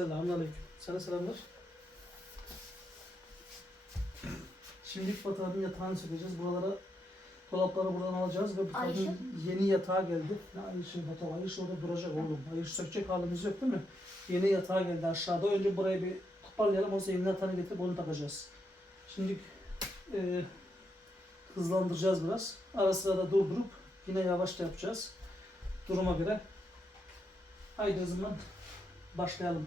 Selamünaleyküm. Sana selamlar. Şimdi Fatih'in yatağını sökeceğiz. Buralara dolapları buradan alacağız ve Ayşe. Fatih'in yeni yatağı geldi. Ne Ayşe Fatih? Ayşe orada duracak oğlum. Ayşe sökecek halimiz yok değil mi? Yeni yatağı geldi aşağıda. Önce burayı bir toparlayalım. Ondan sonra yeni yatağını getirip onu takacağız. Şimdi e, hızlandıracağız biraz. Ara sıra da durdurup yine yavaşça yapacağız. Duruma göre. Haydi o zaman başlayalım.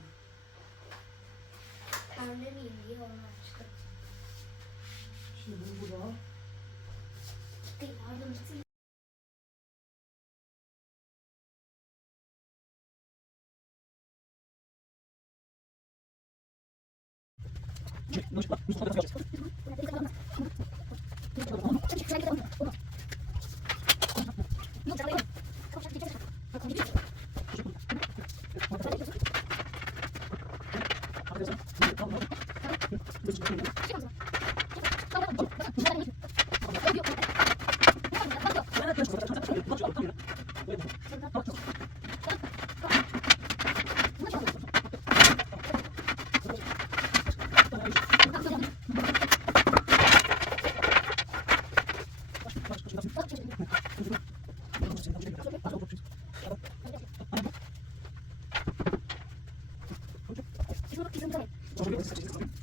Terlemeyeyim diye onu açtım. Şimdi bunu buradan al. Gitti yardım etsin. Ve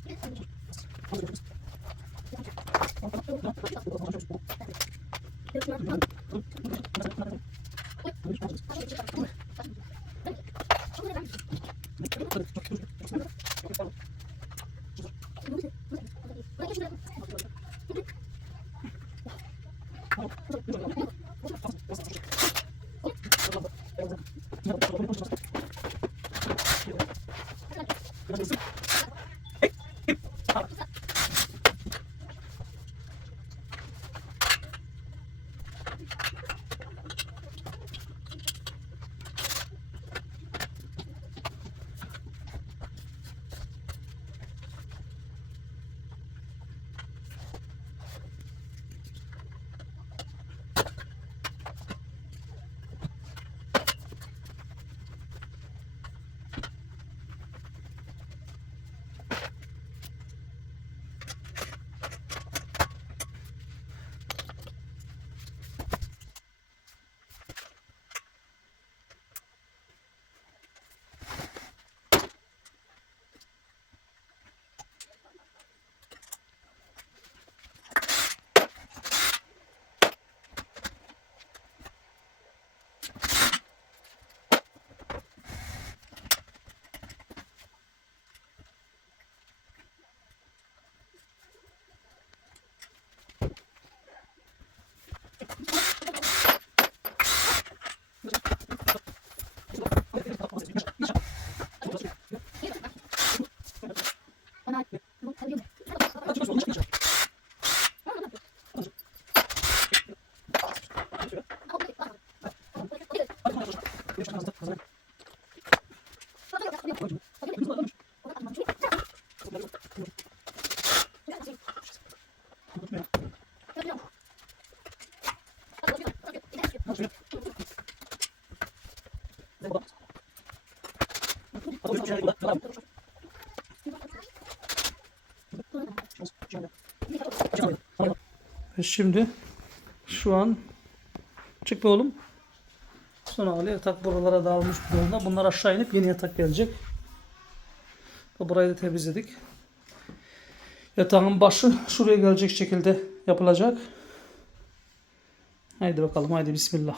şimdi şu an çık oğlum. Sonra alıyor yatak buralara dağılmış durumda. Bunlar aşağı inip yeni yatak gelecek. Burayı da temizledik. Yatağın başı şuraya gelecek şekilde yapılacak. Haydi bakalım haydi bismillah.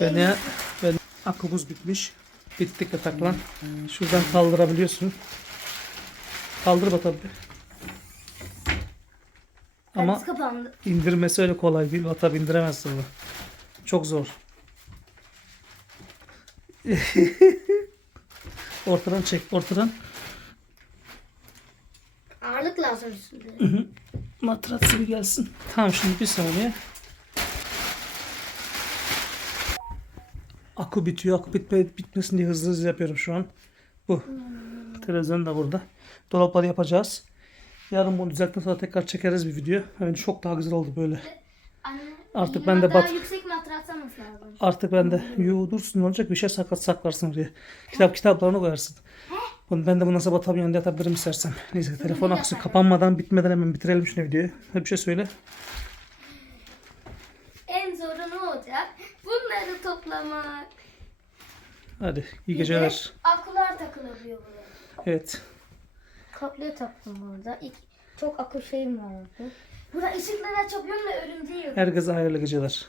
Ben ya ben akumuz bitmiş. Bittik yatakla. Şuradan kaldırabiliyorsun. Kaldır bakalım. Ama Ama kapandı. indirmesi öyle kolay değil. Vata indiremezsin bunu. Çok zor. ortadan çek, ortadan. Ağırlık lazım üstünde. Matratsı bir gelsin. Tamam şimdi bir saniye. Akü bitiyor. Akü bitme, bitmesin diye hızlı hızlı yapıyorum şu an. Bu. Televizyon da burada. Dolapları yapacağız. Yarın bunu düzelttikten sonra tekrar çekeriz bir video. Yani çok daha güzel oldu böyle. Anne. Artık ben de bat- yüksek matras alması lazım. Artık ben de yo dursun ne olacak bir şey saklat saklarsın oraya. Kitap kitaplarını koyarsın. Bunu ben de bu nasıl batamıyorum yanında yatabilirim istersen. Neyse telefon aksın kapanmadan bitmeden hemen bitirelim şu videoyu. Bir şey söyle. En zoru ne olacak? Toplamak. Hadi iyi geceler. Aküler takılabiliyor buraya. Evet. Kaplıya taktım orada. İlk, çok akü şeyim var orada. Burada ışıkları açabiliyorum da örümceği yok. Herkese hayırlı geceler.